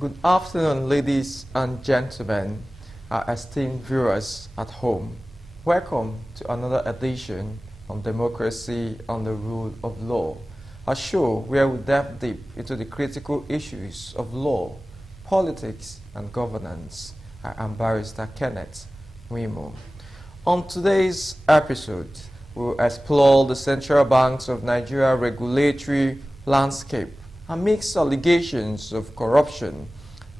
Good afternoon, ladies and gentlemen, our esteemed viewers at home. Welcome to another edition on Democracy and the Rule of Law, a show where we dive deep into the critical issues of law, politics, and governance. I am Barrister Kenneth Wimo. On today's episode, we will explore the Central Banks of Nigeria regulatory landscape amidst allegations of corruption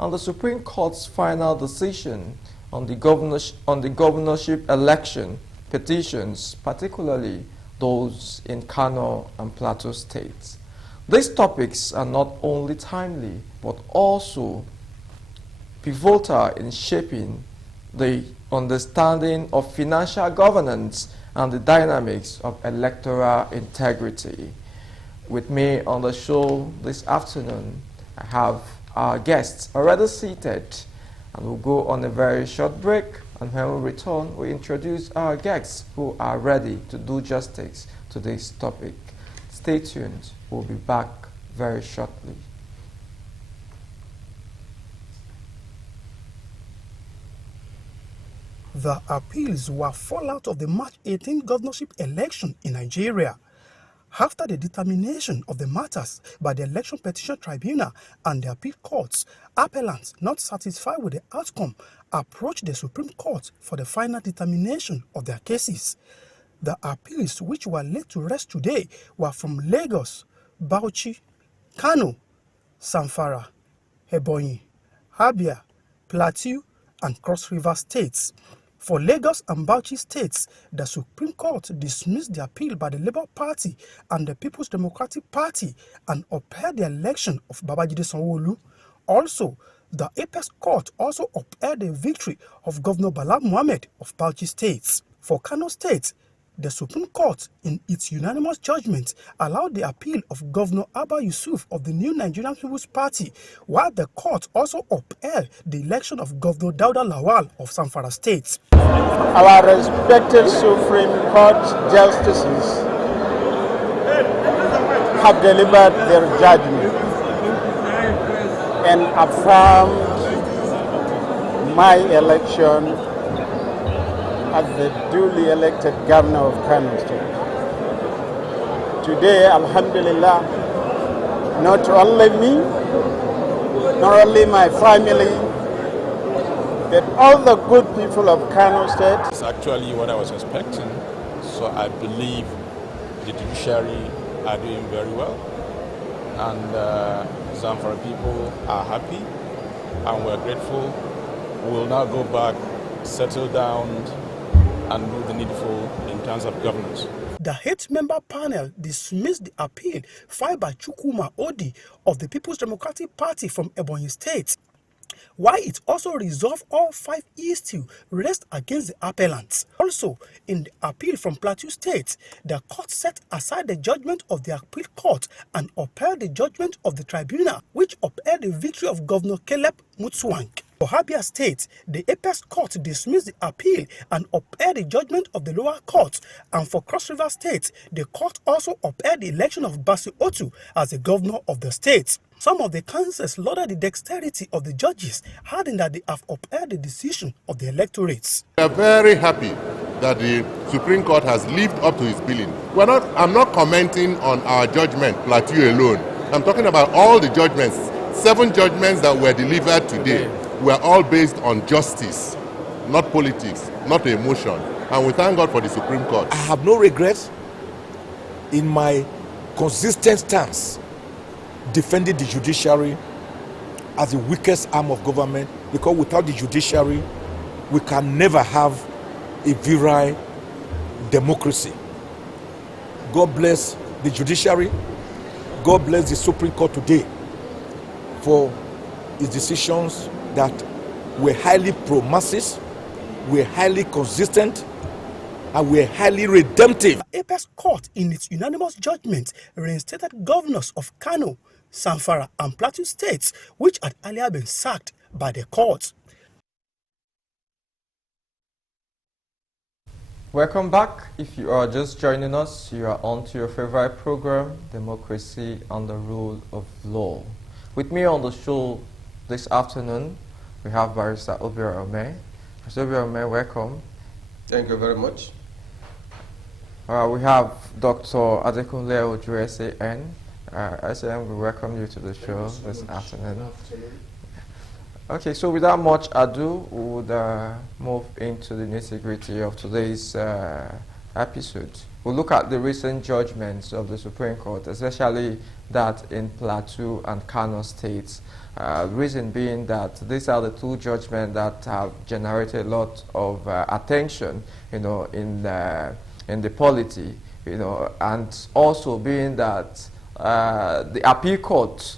and the Supreme Court's final decision on the governorship election petitions, particularly those in Kano and Plateau states. These topics are not only timely, but also pivotal in shaping the understanding of financial governance and the dynamics of electoral integrity. With me on the show this afternoon, I have our guests already seated, and we'll go on a very short break, and when we return, we introduce our guests who are ready to do justice to this topic. Stay tuned, we'll be back very shortly. The appeals were fallout of the March 18 governorship election in Nigeria. After the determination of the matters by the Election Petition Tribunal and the appeal courts, appellants not satisfied with the outcome approached the Supreme Court for the final determination of their cases. The appeals which were laid to rest today were from Lagos, Bauchi, Kano, Zamfara, Ebonyi, Abia, Plateau, and Cross River states. For Lagos and Bauchi states, the Supreme Court dismissed the appeal by the Labour Party and the People's Democratic Party and upheld the election of Babajide Sanwo-Olu. Also, the Apex Court also upheld the victory of Governor Bala Mohammed of Bauchi states. For Kano State, the Supreme Court, in its unanimous judgment, allowed the appeal of Governor Abba Yusuf of the New Nigerian People's Party, while the court also upheld the election of Governor Dauda Lawal of Zamfara State. Our respected Supreme Court justices have delivered their judgment and affirmed my election as the duly elected governor of Kano State. Today, alhamdulillah, not only me, not only my family, but all the good people of Kano State. It's actually what I was expecting, so I believe the judiciary are doing very well, and Zamfara people are happy, and we're grateful. We'll now go back, settle down, and do the needful in terms of governance. The 8-member panel dismissed the appeal filed by Chukwuma Odi of the People's Democratic Party from Ebonyi State, while it also resolved all 5 issues raised against the appellants. Also, in the appeal from Plateau State, the court set aside the judgment of the appeal court and upheld the judgment of the tribunal, which upheld the victory of Governor Caleb Mutswang. For Abia State, the Apex Court dismissed the appeal and upheld the judgment of the lower court. And for Cross River State, the court also upheld the election of Basi Otu as the governor of the state. Some of the councils lauded the dexterity of the judges, adding that they have upheld the decision of the electorates. We are very happy that the Supreme Court has lived up to its billing. I'm not commenting on our judgment, Plateau alone. I'm talking about all the judgments. 7 judgments that were delivered today were all based on justice, not politics, not emotion. And we thank God for the Supreme Court. I have no regrets in my consistent stance defending the judiciary as the weakest arm of government, because without the judiciary, we can never have a virile democracy. God bless the judiciary. God bless the Supreme Court today for its decisions that were highly pro-masses, were highly consistent, and were highly redemptive. The Apex Court, in its unanimous judgment, reinstated governors of Kano, Zamfara, and Plateau states, which had earlier been sacked by the court. Welcome back. If you are just joining us, you are on to your favorite program, Democracy and the Rule of Law. With me on the show this afternoon, we have Barrister Obiora Ome. Barrister Obiora Ome, welcome. Thank you very much. We have Dr. Adekunle Oju, SAN. SAN, we welcome you to the show this afternoon. Okay, so without much ado, we would move into the nitty-gritty of today's episode. We'll look at the recent judgments of the Supreme Court, especially that in Plateau and Kano states. Reason being that these are the two judgments that have generated a lot of attention, in the polity, and also being that the appeal court,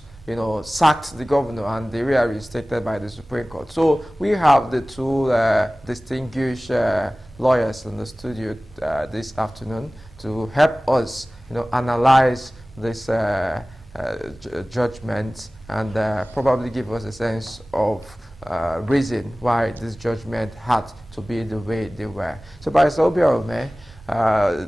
sacked the governor and they were reinstated by the Supreme Court. So we have the two distinguished lawyers in the studio this afternoon to help us, analyze this judgment and probably give us a sense of reason why this judgment had to be the way they were. So Barrister Obiora Ome,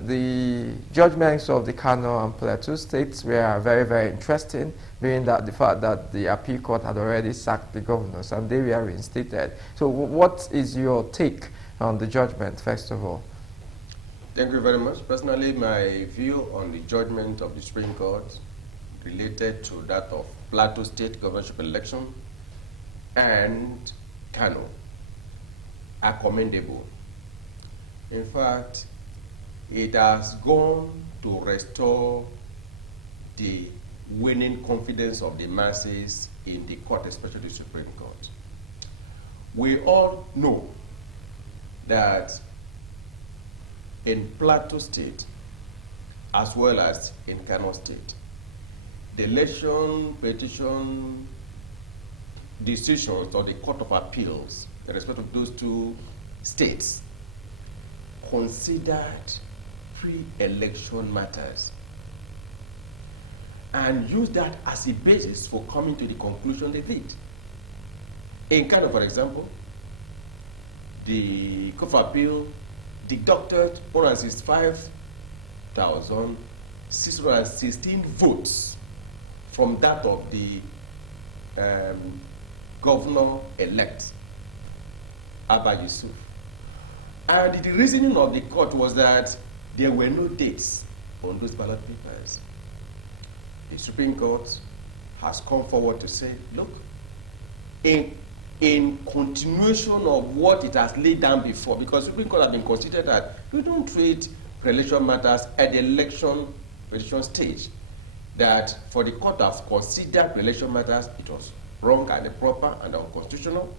the judgments of the Kano and Plateau states were very, very interesting, being that the fact that the appeal court had already sacked the governors and they were reinstated. So what is your take on the judgment, first of all? Thank you very much. Personally, my view on the judgment of the Supreme Court related to that of Plateau State governorship election and Kano are commendable. In fact, it has gone to restore the winning confidence of the masses in the court, especially the Supreme Court. We all know that in Plateau State, as well as in Kano State, the election petition decisions of the Court of Appeals in respect of those two states considered pre-election matters and used that as a basis for coming to the conclusion they did. In Kano, for example, the Court of Appeal deducted 165,616 votes from that of the governor-elect, Abba Yusuf. And the reasoning of the court was that there were no dates on those ballot papers. The Supreme Court has come forward to say, look, in continuation of what it has laid down before, because the Supreme Court has been considered that we don't treat election matters at the election petition stage, that for the court to have considered election matters, it was wrong and improper and unconstitutional.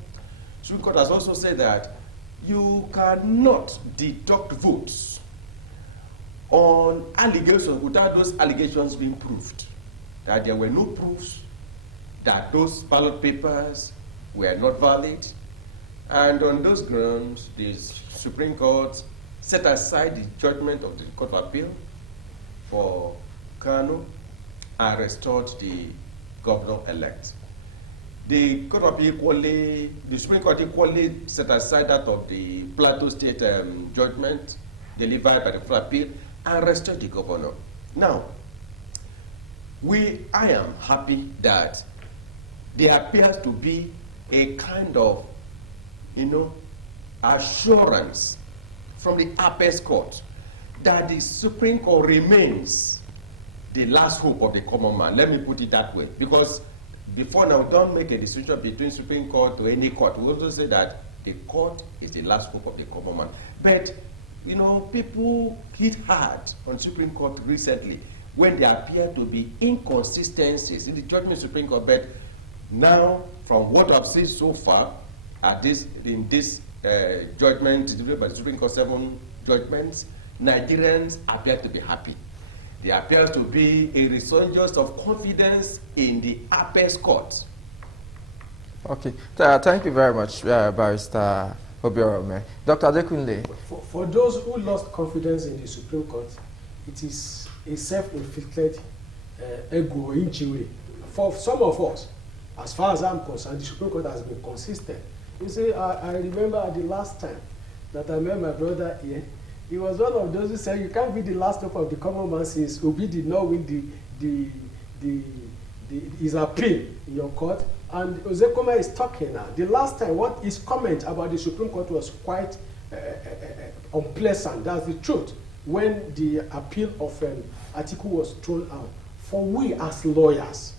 The Supreme Court has also said that you cannot deduct votes on allegations without those allegations being proved, that there were no proofs that those ballot papers were not valid, and on those grounds, the Supreme Court set aside the judgment of the Court of Appeal for Kano and restored the governor-elect. The Court of Appeal the Supreme Court equally set aside that of the Plateau State judgment delivered by the Court of Appeal and restored the governor. Now, I am happy that there appears to be a kind of, assurance from the apex court that the Supreme Court remains the last hope of the common man. Let me put it that way, because before now, don't make a distinction between Supreme Court or any court. We also say that the court is the last hope of the common man. But, people hit hard on Supreme Court recently when there appear to be inconsistencies in the judgment of Supreme Court. But now, from what I've seen so far, in this judgment delivered by the Supreme Court, 7 judgments, Nigerians appear to be happy. There appears to be a resurgence of confidence in the apex court. Okay, thank you very much, Barrister Obiora Ome. Dr. Adekunle. For those who lost confidence in the Supreme Court, it is a self-inflicted ego injury. For some of us, as far as I'm concerned, the Supreme Court has been consistent. You see, I remember the last time that I met my brother here, he was one of those who said, you can't be the last hope of the common man since Obi did not win his appeal in your court. And Ozekoma is talking now. The last time, what his comment about the Supreme Court was quite unpleasant. That's the truth. When the appeal of article was thrown out, for we as lawyers,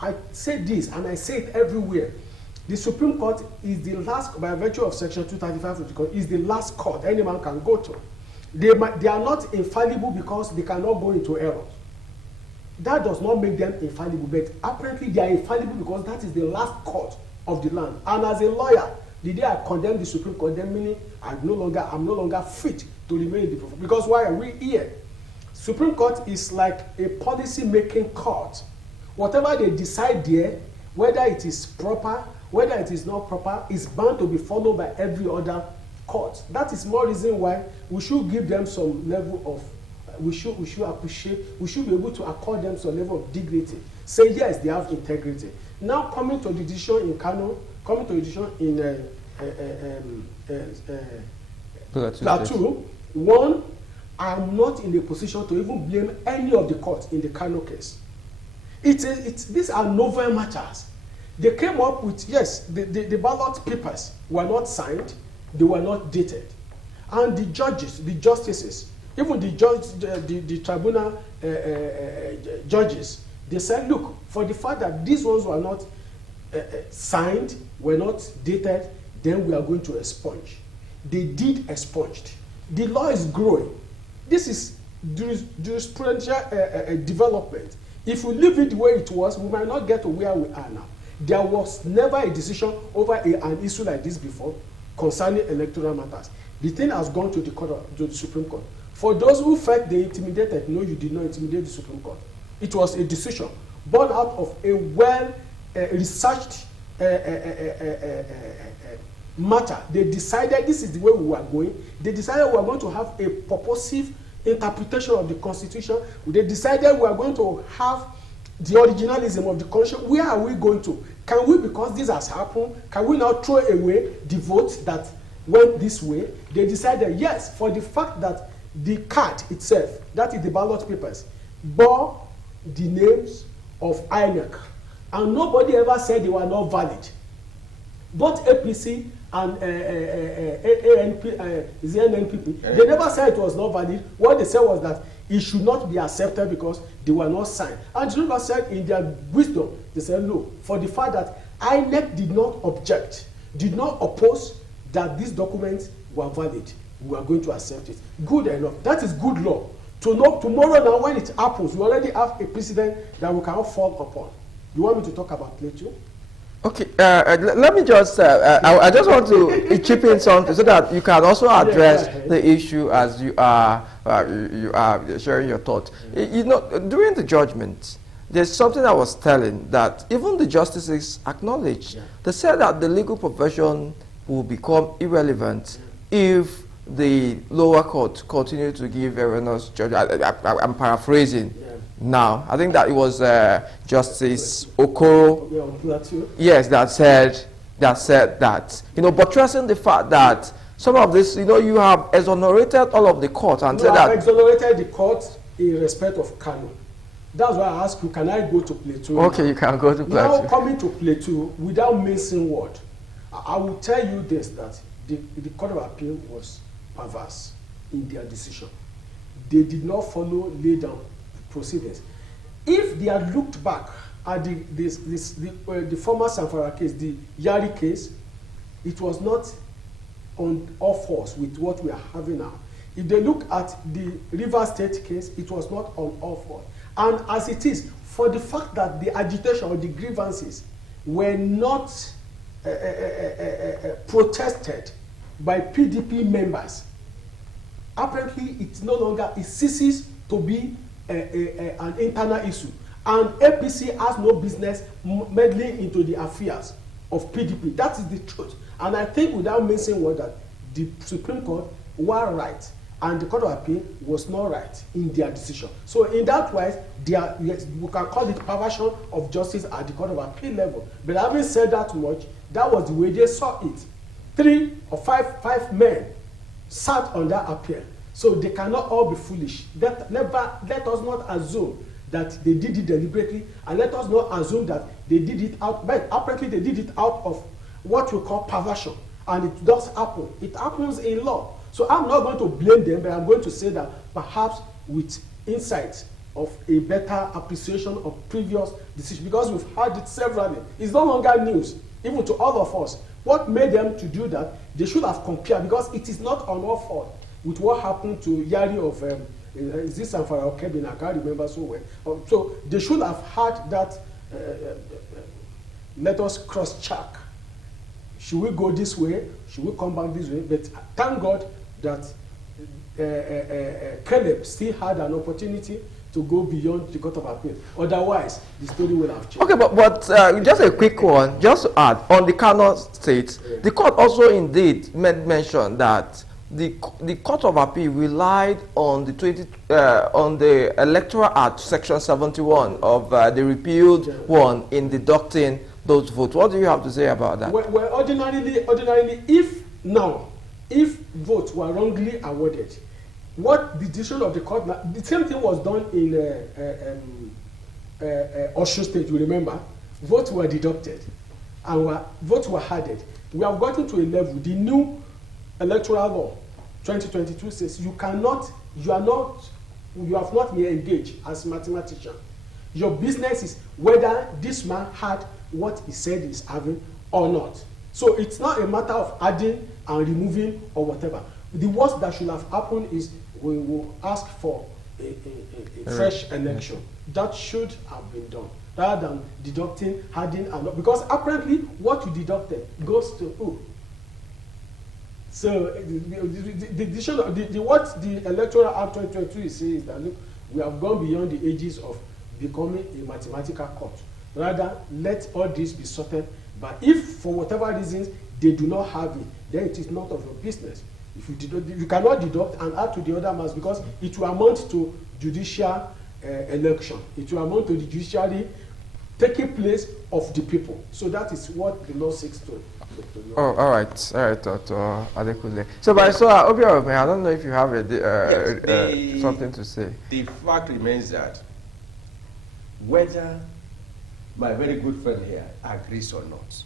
I say this and I say it everywhere. The Supreme Court is the last, by virtue of Section 235 of the Court, is the last court any man can go to. They are not infallible because they cannot go into error. That does not make them infallible, but apparently they are infallible because that is the last court of the land. And as a lawyer, the day I condemn the Supreme Court, then meaning I'm no longer fit to remain in the profession. Because why are we here? Supreme Court is like a policy-making court. Whatever they decide there, whether it is proper, whether it is not proper, is bound to be followed by every other court. That is more reason why we should give them some level of we should appreciate, we should be able to accord them some level of dignity. Say yes, they have integrity. Now coming to the decision in Kano, coming to the decision in Plateau, one, I'm not in a position to even blame any of the courts in the Kano case. These are novel matters. They came up with, yes, the ballot papers were not signed, they were not dated. And the judges, the justices, even the tribunal judges, they said, look, for the fact that these ones were not signed, were not dated, then we are going to expunge. They did expunged. The law is growing. This is jurisprudential development. If we leave it the way it was, we might not get to where we are now. There was never a decision over an issue like this before concerning electoral matters. The thing has gone to the Supreme Court. For those who felt they intimidated, no, you did not intimidate the Supreme Court. It was a decision born out of a well-researched matter. They decided this is the way we were going. They decided we were going to have a purposive interpretation of the Constitution. They decided we are going to have the originalism of the Constitution. Where are we going to? Can we, because this has happened, can we now throw away the votes that went this way? They decided, yes, for the fact that the card itself, that is the ballot papers, bore the names of INEC. And nobody ever said they were not valid. Both APC and NNPP, they never said it was not valid. What they said was that it should not be accepted because they were not signed. And the Supreme said in their wisdom, they said, no, for the fact that INEC did not object, did not oppose that these documents were valid, we are going to accept it. Good enough. That is good law. To know tomorrow now when it happens, we already have a precedent that we cannot fall upon. You want me to talk about Plateau? Okay, let me just, I just want to chip in something so that you can also address the issue as you are sharing your thoughts. You know, during the judgment, there's something I was telling that even the justices acknowledged. They said that the legal profession will become irrelevant if the lower court continue to give erroneous judgment. I'm paraphrasing. Now, I think that it was Justice Okoro, yes, that said that, you know, buttressing the fact that some of this, you know, you have exonerated all of the court and said that. I exonerated the court in respect of Kano. That's why I ask you, can I go to Plateau? Okay, now? You can go to Plateau. Now, coming to Plateau, without missing word, I will tell you this, that the Court of Appeal was perverse in their decision. They did not follow laid down proceedings. If they had looked back at the former Sanfara case, the Yari case, it was not on all fours with what we are having now. If they look at the River State case, it was not on all fours. And as it is, for the fact that the agitation or the grievances were not protested by PDP members, apparently it no longer, it ceases to be an internal issue, and APC has no business meddling into the affairs of PDP. That is the truth. And I think without mentioning what that the Supreme Court were right and the Court of Appeal was not right in their decision. So in that wise, yes, we can call it perversion of justice at the Court of Appeal level. But having said that much, that was the way they saw it. 3 or 5 men sat on that appeal. So they cannot all be foolish. Let us not assume that they did it deliberately, and let us not assume that they did it out, but apparently they did it out of what we call perversion. And it does happen. It happens in law. So I'm not going to blame them, but I'm going to say that perhaps with insight of a better appreciation of previous decisions, because we've heard it severally. It's no longer news, even to all of us. What made them to do that? They should have compared, because it is not on our fault with what happened to Yari of, is this Sanfara Kebin? I can't remember so well. So they should have had that, let us cross-check. Should we go this way? Should we come back this way? But thank God that Caleb still had an opportunity to go beyond the Court of Appeal. Otherwise, the story will have changed. Okay, but just a quick one, just to add, on the Kano State, the court also indeed mentioned that the Court of Appeal relied on the Electoral Act, Section 71 of the repealed one in deducting those votes. What do you have to say about that? Well, ordinarily, if votes were wrongly awarded, what the decision of the court, the same thing was done in Osun State, you remember? Votes were deducted and votes were added. We have gotten to a level, the new electoral law 2022 says you have not been engaged as a mathematician. Your business is whether this man had what he said he's having or not. So it's not a matter of adding and removing or whatever. The worst that should have happened is we will ask for a fresh election. That should have been done rather than deducting, adding, and not. Because apparently what you deducted goes to who? So what the Electoral Act 2022 is saying is that, look, we have gone beyond the ages of becoming a mathematical court. Rather, let all this be sorted. But if for whatever reasons they do not have it, then it is not of your business. If you cannot deduct and add to the other mass, because it will amount to judicial election. It will amount to the judiciary taking place of the people. So that is what the law seeks to. Oh, all right, Dr. Adekunle. So, but I don't know if you have something to say. The fact remains that whether my very good friend here agrees or not,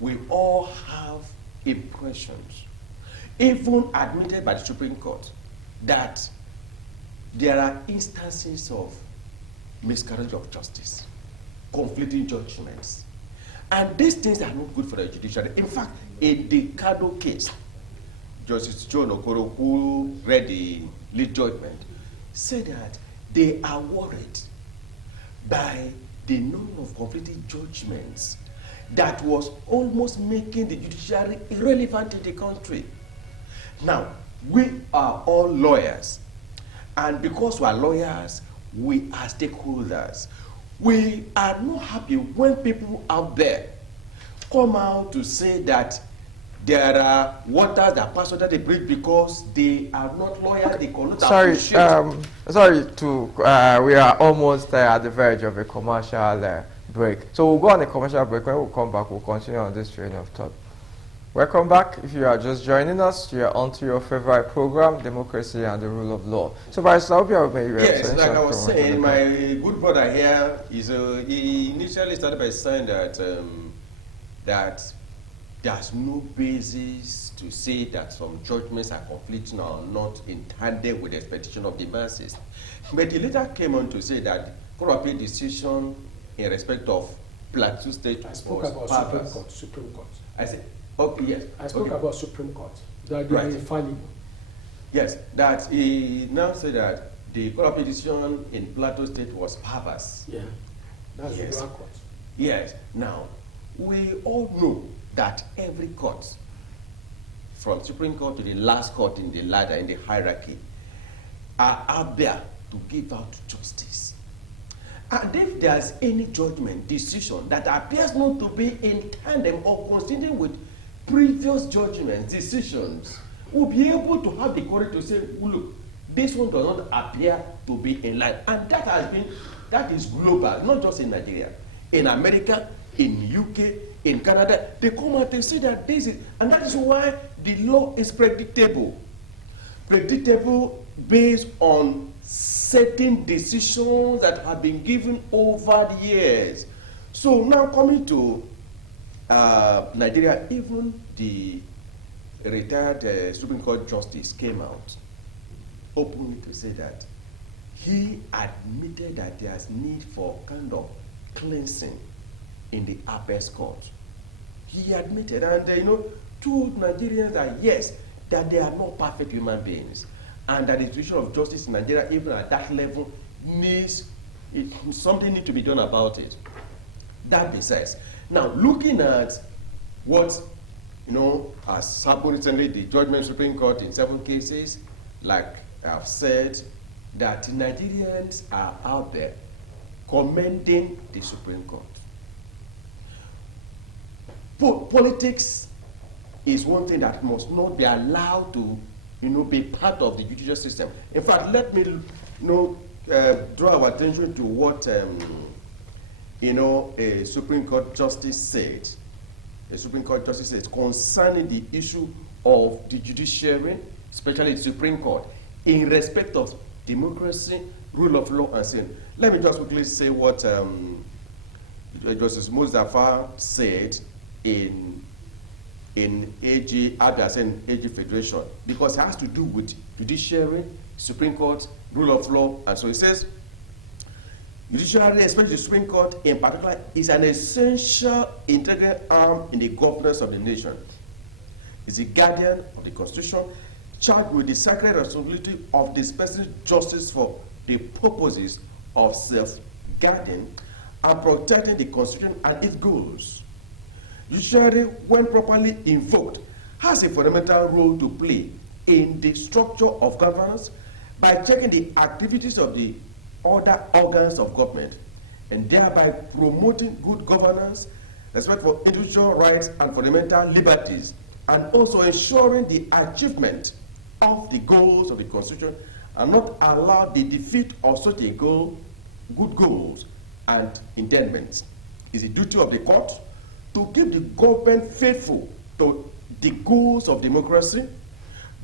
we all have impressions, even admitted by the Supreme Court, that there are instances of miscarriage of justice, conflicting judgments. And these things are not good for the judiciary. In fact, in the Kano case, Justice John Okoro, who read the lead judgment, said that they are worried by the number of conflicting judgments that was almost making the judiciary irrelevant in the country. Now, we are all lawyers, and because we are lawyers, we are stakeholders. We are not happy when people out there come out to say that there are waters that pass under the bridge because they are not lawyers, they cannot appreciate. Sorry we are almost at the verge of a commercial break. So we'll go on a commercial break. When we come back, we'll continue on this train of thought. Welcome back. If you are just joining us, you are on to your favorite program, Democracy and the Rule of Law. So, Barrister, I hope you have made yes, like I was saying, my good brother here is he initially started by saying that that there's no basis to say that some judgments are conflicting or not in tandem with the expectation of the masses. But he later came on to say that Court of Appeal decision in respect of Plateau State I spoke about Supreme Court. I said, okay, yes. I spoke about Supreme Court. That they are infallible. Yes, that he now said that the Court of Appeal decision in Plateau State was perverse. Yeah, that's the Grand Court. Yes. Now, we all know that every court, from Supreme Court to the last court in the ladder, in the hierarchy, are out there to give out justice. And if there's any judgment, decision that appears not to be in tandem or consistent with previous judgments, decisions, we'll be able to have the courage to say, look, this one does not appear to be in line. And that is global, not just in Nigeria. In America, in UK, in Canada, they come out and say that this is, and that is why the law is predictable. predictable based on certain decisions that have been given over the years. So now coming to Nigeria, even the retired Supreme Court Justice came out openly to say that he admitted that there's need for kind of cleansing in the apex court. He admitted, and told Nigerians that yes, that they are not perfect human beings, and that the institution of justice in Nigeria, even at that level, something needs to be done about it. That besides, now looking at what has happened recently, the judgment Supreme Court in 7 cases, like I've said, that Nigerians are out there commending the Supreme Court. Politics is one thing that must not be allowed to, be part of the judicial system. In fact, let me, draw our attention to what, a Supreme Court justice said. A Supreme Court justice said concerning the issue of the judiciary, especially the Supreme Court, in respect of democracy, rule of law, and sin. Let me just quickly say what Justice Mustafa said in AG Abia and AG Federation, because it has to do with judiciary, Supreme Court, rule of law, and so he says, judiciary, especially the Supreme Court in particular, is an essential integral arm in the governance of the nation. It's the guardian of the Constitution, charged with the sacred responsibility of dispensing justice for the purposes of self-guarding and protecting the Constitution and its goals. Judiciary, when properly invoked, has a fundamental role to play in the structure of governance by checking the activities of the other organs of government and thereby promoting good governance, respect for individual rights and fundamental liberties, and also ensuring the achievement of the goals of the Constitution and not allow the defeat of such a goal, good goals and intendments. It's the duty of the court to keep the government faithful to the goals of democracy,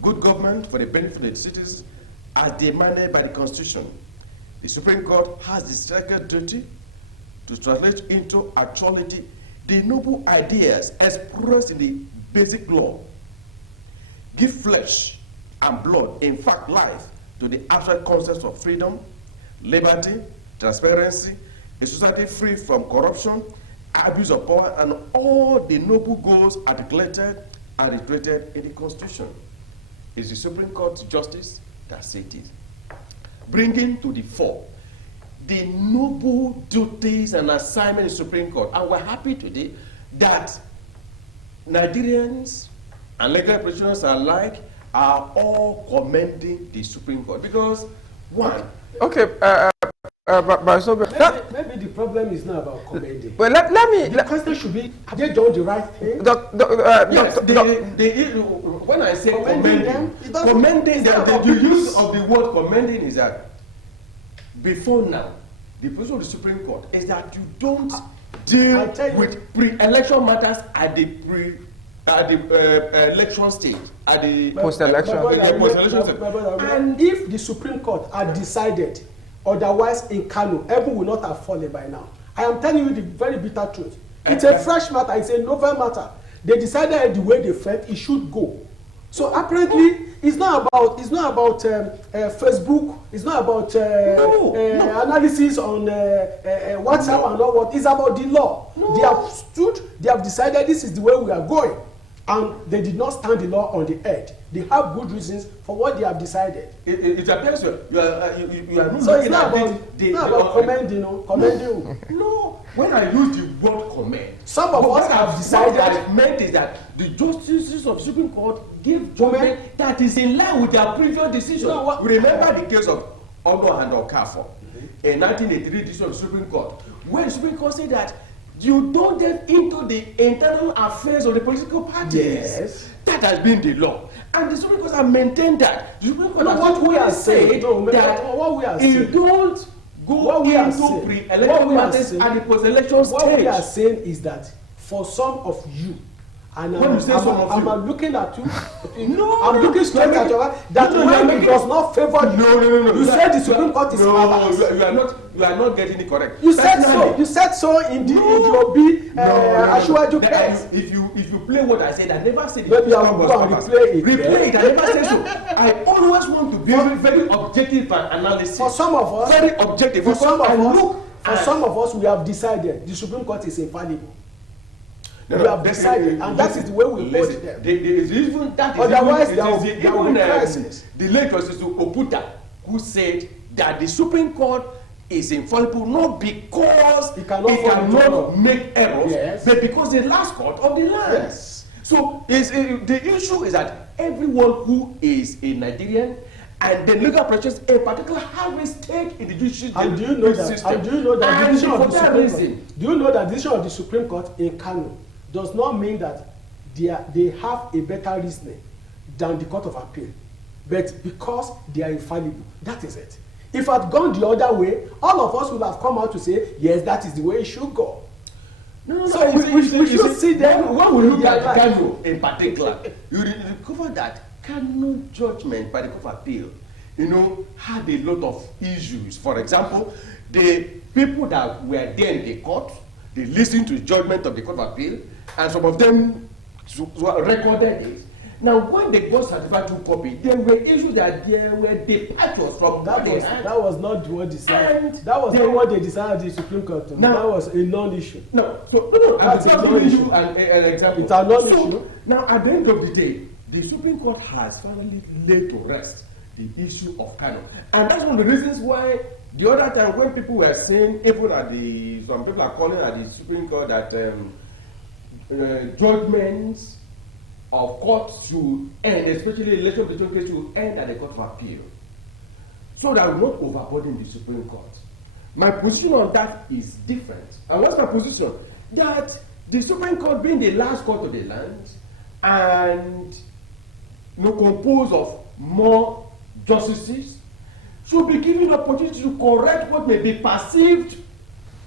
good government for the benefit of the citizens as demanded by the Constitution. The Supreme Court has the sacred duty to translate into actuality the noble ideas expressed in the basic law, give flesh and blood, in fact life, to the abstract concepts of freedom, liberty, transparency, a society free from corruption, abuse of power, and all the noble goals articulated and reiterated in the Constitution. It's the Supreme Court justice that said it, bringing to the fore the noble duties and assignments in the Supreme Court. And we're happy today that Nigerians and legal practitioners alike are all commending the Supreme Court because, one, okay, but so maybe the problem is not about commending. But let me. The question should be: have they done the right thing? Yes, when I say commending the use of the word commending is that before now, the position of the Supreme Court is that you don't deal with pre-election matters at the election stage, at the post-election. And if the Supreme Court had decided otherwise in Kano, heaven will not have fallen by now. I am telling you the very bitter truth. It's a fresh matter. It's a novel matter. They decided the way they felt it should go. So apparently, it's not about Facebook. It's not about analysis on WhatsApp and all what. It's about the law. They have stood. They have decided this is the way we are going, and they did not stand the law on the head. They have good reasons for what they have decided. It appears you are not. So it's not about commending. No. When I use the word commend, some of us have decided. What I meant is that the justices of the Supreme Court give judgment that is in line with their previous decision. No, remember the case of Ondo and Okafor, a 1983 decision of the Supreme Court, where the Supreme Court said that you don't get into the internal affairs of the political parties. Yes. That has been the law. And the Supreme Court has maintained that. The Supreme Court has what we are saying that you don't go into pre-election matters at the post-election stage. What we are saying is that for some of you, And when you say some of you, I'm looking at you. No, I'm looking straight at your eyes. That when it does not favor you. No. You said the Supreme Court is biased. You are not getting it correct. You said so. You said so in the Ijobi Asiwaju case. If you play what I said, I never said it. Maybe I will go and replay it. Replay it. I never said so. I always want to be very objective and analysis. For some of us, very objective. For some of us, we have decided the Supreme Court is infallible. We have decided, and that is the way we hold them. Otherwise, there will be crisis. The late Justice Oputa, who said that the Supreme Court is infallible not because it cannot make errors, yes, but because the last court of the land. Yes. So the issue is that everyone who is a Nigerian and the legal practitioners in particular have a stake in the judicial system. And do you know that the decision of the Supreme Court in Kano does not mean that they have a better reasoning than the Court of Appeal, but because they are infallible. That is it. If it had gone the other way, all of us would have come out to say, yes, that is the way it should go. So we should see them. When we look at Kano in particular, you discover that Kano judgment by the Court of Appeal, had a lot of issues. For example, the people that were there in the court, they listened to the judgment of the Court of Appeal, and some of them recorded it. Now, when they got certified to copy, there were issues that there were departures from that was not what decided. That was not what they decided the Supreme Court. Now, that was a non-issue. No, that's a non-issue. An example. It's a non-issue. Now, at the end of the day, the Supreme Court has finally laid to rest the issue of Kano, and that's one of the reasons why the other time when people were saying, some people are calling at the Supreme Court that judgments of courts should end, especially election between cases should end at the Court of Appeal, so that we not overburden the Supreme Court. My position on that is different. And what's my position? That the Supreme Court, being the last court of the land and composed of more justices, should be given the opportunity to correct what may be perceived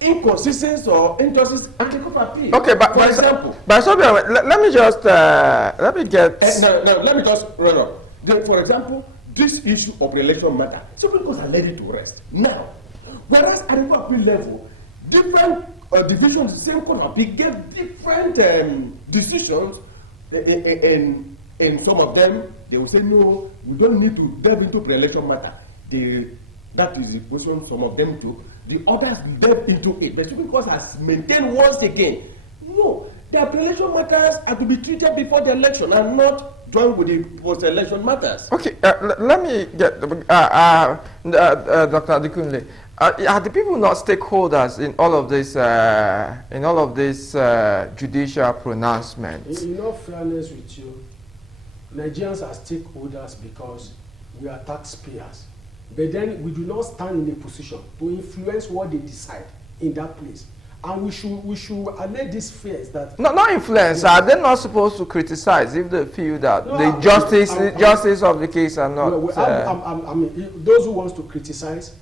inconsistencies or injustice at the Court of Appeal. Okay, but for example, let me just let me just run up. For example, this issue of election matter, Supreme Court are ready to rest now. Whereas at the Court of Appeal level, different divisions, the same Court of Appeal get different decisions. In some of them, they will say no, we don't need to delve into pre-election matter. That is the position some of them took. The others will delve into it. The Supreme Court has maintained once again, no, the pre-election matters are to be treated before the election and not joined with the post-election matters. Okay, let me get Dr. Adekunle. Are the people not stakeholders in all of this judicial pronouncements? In all fairness with you, Nigerians are stakeholders because we are taxpayers. But then we do not stand in a position to influence what they decide in that place. And we should allay these fears that... Not influence. Are they not supposed to criticize if they feel that the justice of the case are not... I mean, those who want to criticize,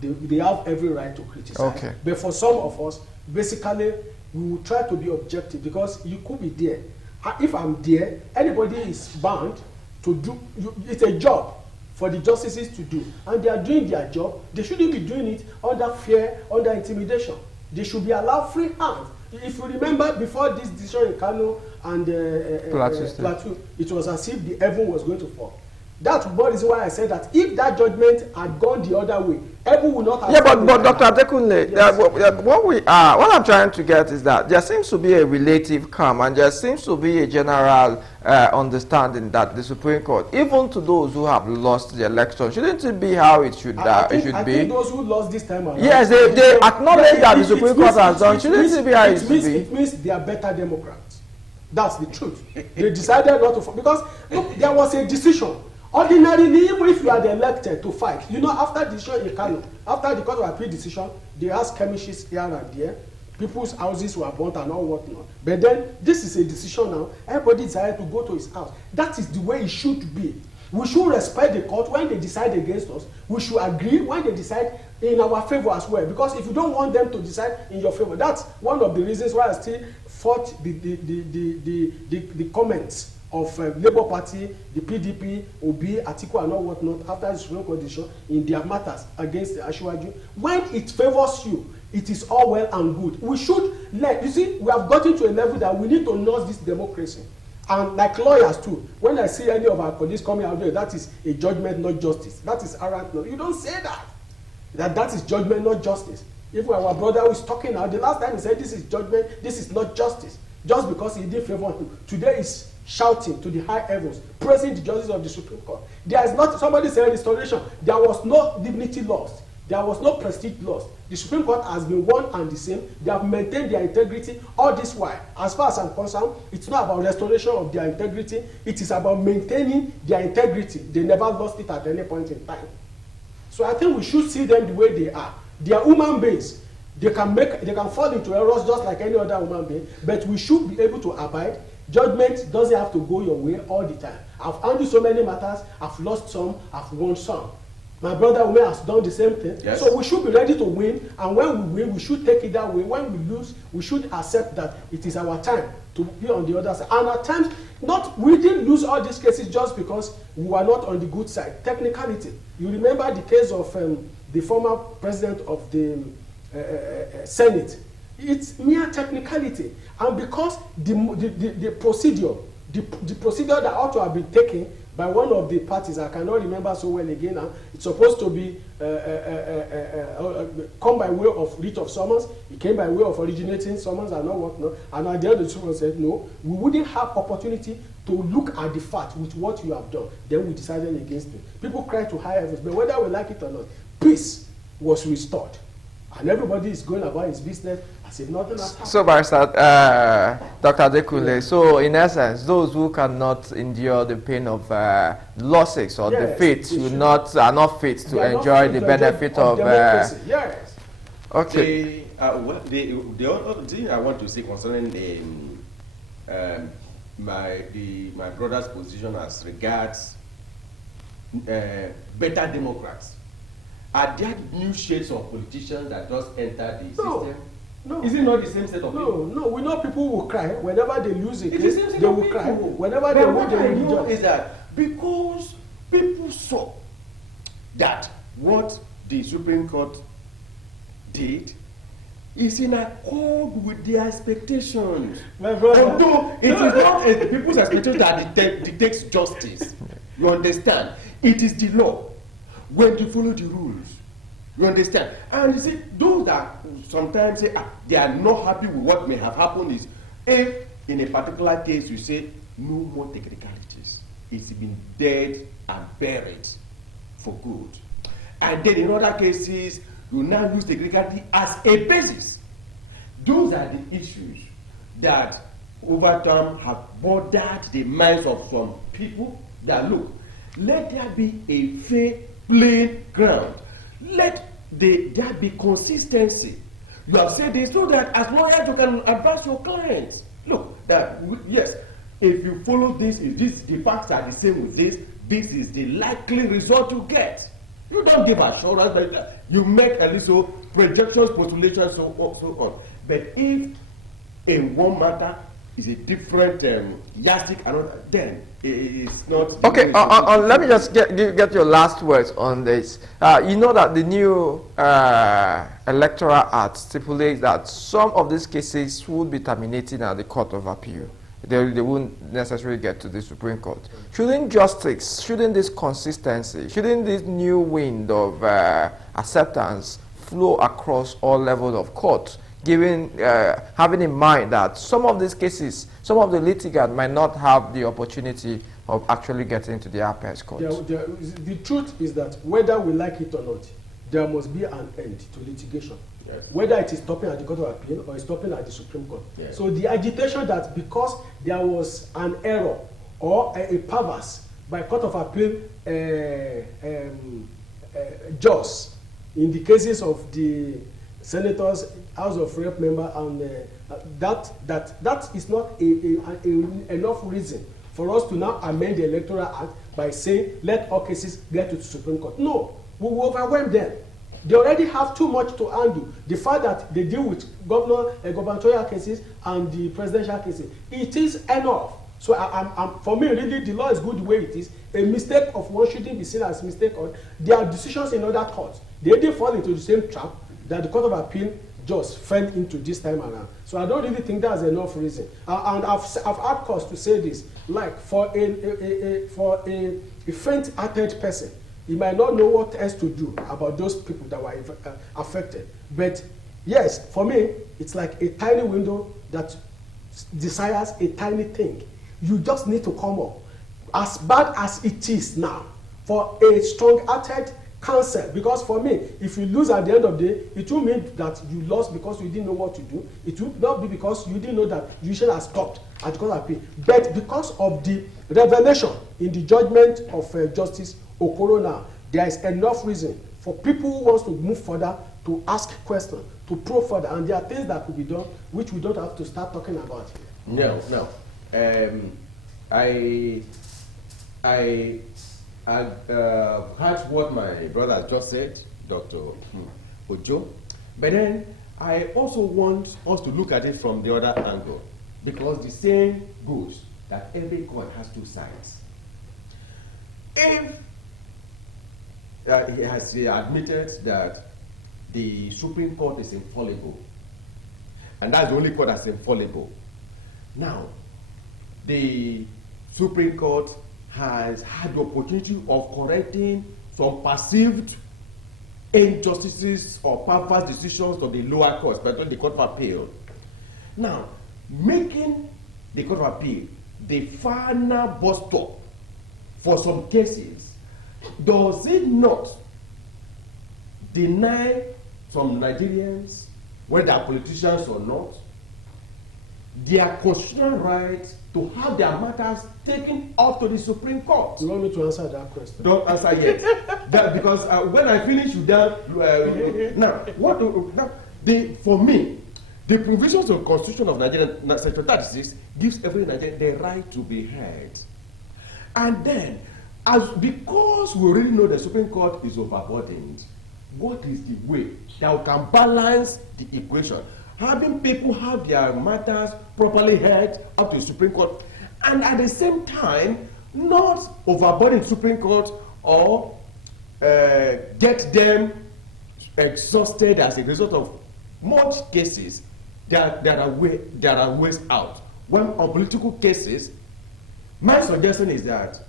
they have every right to criticize. Okay. But for some of us, basically, we will try to be objective because you could be there. If I'm there, anybody is bound to do... It's a job for the justices to do, and they are doing their job. They shouldn't be doing it under fear, under intimidation. They should be allowed free hand. If you remember, before this decision in Kano and Plateau, it was as if the heaven was going to fall. That's one reason why I said that if that judgment had gone the other way, heaven would not have... Yeah, but Dr. Adekunle, yes. What I'm trying to get is that there seems to be a relative calm and there seems to be a general understanding that the Supreme Court, even to those who have lost the election, shouldn't it be how it should be? I think those who lost this time around... Yes, they acknowledge that the Supreme Court has done. Shouldn't it be how it should be? It means they are better Democrats. That's the truth. They decided not to... Because, look, there was a decision. Ordinarily, even if you are elected to fight, after the decision in Kano, after the Court of Appeal decision, they asked skirmishes here and there, people's houses were burnt and all whatnot. But then, this is a decision now, everybody decided to go to his house. That is the way it should be. We should respect the court when they decide against us. We should agree when they decide in our favor as well. Because if you don't want them to decide in your favor, that's one of the reasons why I still fought the comments of Labour Party, the PDP, Obi, Atiku, and all whatnot after the Supreme Court decision in their matters against the Asiwaju. When it favors you, it is all well and good. We should let, you see, we have gotten to a level that we need to nurse this democracy. And like lawyers too, when I see any of our colleagues coming out there, that is a judgment, not justice. That is arrant. No, you don't say that. That is judgment, not justice. If our brother who is talking now, the last time he said this is judgment, this is not justice, just because he didn't favor him. Today is shouting to the high heavens, praising the justice of the Supreme Court. There is not, somebody said restoration, there was no dignity lost, there was no prestige lost. The Supreme Court has been one and the same. They have maintained their integrity all this while. As far as I'm concerned, it's not about restoration of their integrity, it is about maintaining their integrity. They never lost it at any point in time. So I think we should see them the way they are. They are human beings. They can fall into errors just like any other human being, but we should be able to abide. Judgment doesn't have to go your way all the time. I've handled so many matters, I've lost some, I've won some. My brother Ume has done the same thing. Yes. So we should be ready to win, and when we win, we should take it that way. When we lose, we should accept that it is our time to be on the other side. And at times, we didn't lose all these cases just because we were not on the good side. Technicality. You remember the case of the former president of the Senate. It's mere technicality, and because the procedure that ought to have been taken by one of the parties, I cannot remember so well again now, it's supposed to be come by way of writ of summons. It came by way of originating summons and all whatnot. And at the end, the Supreme Court said, no, we wouldn't have opportunity to look at the fact with what you have done. Then we decided against it. People cry to high heavens, but whether we like it or not, peace was restored. And everybody is going about his business as if nothing has happened. So, Barrister, Dr. Adekunle, so in essence, those who cannot endure the pain of losses or defeats are not fit to enjoy the benefit of democracy. Yes. Okay. The other thing I want to say concerning my brother's position as regards better Democrats. Are there new shades of politicians that just enter the system? No. Is it not the same set of people? No. We know people will cry whenever they lose a case. They will cry. Whenever they win, they will rejoice. Is that because people saw that what the Supreme Court did is in accord with their expectations. My brother. Although it is not people's expectations that dictates justice. You understand? It is the law. When you follow the rules, you understand. And you see, those that sometimes say they are not happy with what may have happened is, if in a particular case you say no more technicalities, it's been dead and buried for good. And then in other cases, you now use technicality as a basis. Those are the issues that over time have bothered the minds of some people that look, let there be a fair plain ground. Let there be consistency. You have said this so that as lawyers you can advise your clients. Look, that yes, if you follow this, if the facts are the same with this is the likely result you get. You don't give assurance, but you make a little projections, postulations, so on. But if in one matter is a different yardstick, then it's not. Okay, let me just get your last words on this. You know that the new Electoral Act stipulates that some of these cases will be terminated at the Court of Appeal. They won't necessarily get to the Supreme Court. Shouldn't justice, shouldn't this consistency, shouldn't this new wind of acceptance flow across all levels of courts, having in mind that some of these cases, some of the litigants might not have the opportunity of actually getting to the apex court? The truth is that whether we like it or not, there must be an end to litigation. Yes. Whether it is stopping at the Court of Appeal or stopping at the Supreme Court. Yes. So the agitation that because there was an error or a perverse by Court of Appeal judge in the cases of the senators, House of Rep member, and that is not enough reason for us to now amend the Electoral Act by saying let all cases get to the Supreme Court. No, we will overwhelm them. They already have too much to handle. The fact that they deal with gubernatorial cases and the presidential cases, it is enough. So for me, really, the law is good the way it is. A mistake of one shouldn't be seen as a mistake. There are decisions in other courts. They didn't fall into the same trap that the Court of Appeal just fell into this time around. So I don't really think that's enough reason. And I've had cause to say this, like for a faint-hearted person, he might not know what else to do about those people that were affected. But yes, for me, it's like a tiny window that desires a tiny thing. You just need to come up. As bad as it is now, for a strong-hearted counsel, because for me, if you lose at the end of the day, it will mean that you lost because you didn't know what to do. It will not be because you didn't know that you should have stopped at the Court of Appeal, but because of the revelation in the judgment of Justice Okoro now, there is enough reason for people who wants to move further to ask questions, to probe further, and there are things that could be done which we don't have to start talking about here. No. I heard what my brother just said, Dr. Ojo, but then I also want us to look at it from the other angle, because the saying goes that every coin has two sides. If he has admitted that the Supreme Court is infallible, and that's the only court that's infallible. Now, the Supreme Court has had the opportunity of correcting some perceived injustices or perverse decisions of the lower courts, particularly the Court of Appeal. Now, making the Court of Appeal the final bus stop for some cases, does it not deny some Nigerians, whether they are politicians or not, their constitutional right to have their matters taken up to the Supreme Court? You want me to answer that question? Don't answer yet. Because when I finish with that, for me, the provisions of the Constitution of Nigeria, Section 36, gives every Nigerian the right to be heard. And then, because we already know the Supreme Court is overburdened, what is the way that we can balance the equation? Having people have their matters properly heard up to the Supreme Court, and at the same time, not overburden the Supreme Court or get them exhausted as a result of most cases. There are ways out. When on political cases, my suggestion is that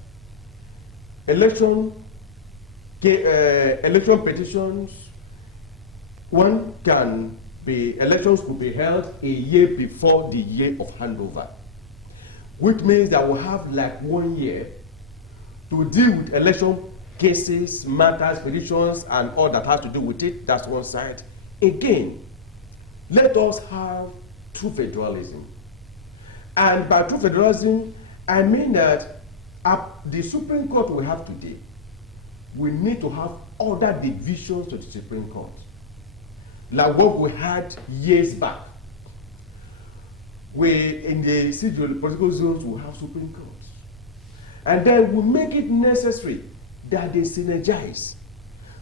election petitions, elections could be held a year before the year of handover, which means that we'll have like 1 year to deal with election cases, matters, petitions, and all that has to do with it. That's one side. Again, let us have true federalism. And by true federalism, I mean that the Supreme Court we have today, we need to have other divisions to the Supreme Court, like what we had years back. In the political zones, we have Supreme Courts. And then we make it necessary that they synergize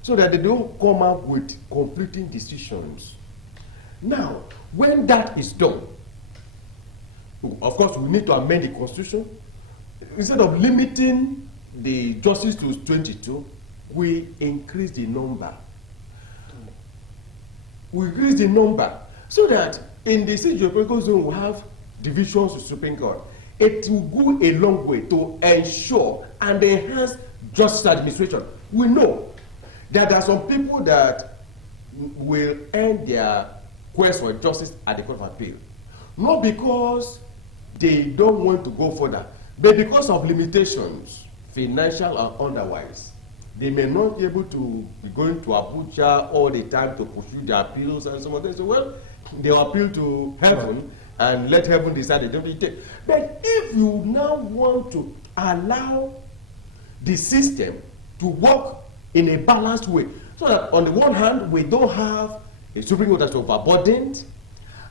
so that they don't come up with conflicting decisions. Now, when that is done, of course, we need to amend the Constitution. Instead of limiting the justice to 22, we increase the number. We increase the number so that in the geopolitical zone we have divisions to Supreme Court. It will go a long way to ensure and enhance justice administration. We know that there are some people that will end their quest for justice at the Court of Appeal, not because they don't want to go further, but because of limitations, financial and otherwise. They may not be able to be going to Abuja all the time to pursue their appeals and so on. They say, well, they appeal to heaven and let heaven decide they don't need it. But if you now want to allow the system to work in a balanced way, so that on the one hand, we don't have a Supreme Court that's overburdened.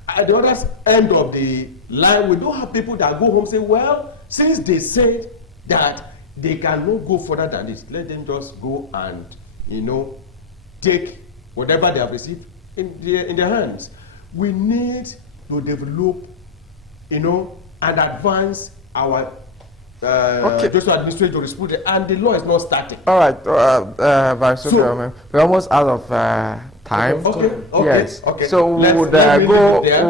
At the other end of the line, we don't have people that go home and say, well, since they said that they cannot go further than this, let them just go and, take whatever they have received in their hands. We need to develop, and advance our just administrative jurisprudence, and the law is not static. All right, Vice Chairman, we're almost out of time. Okay. Yes. Okay. So we would let me leave it there.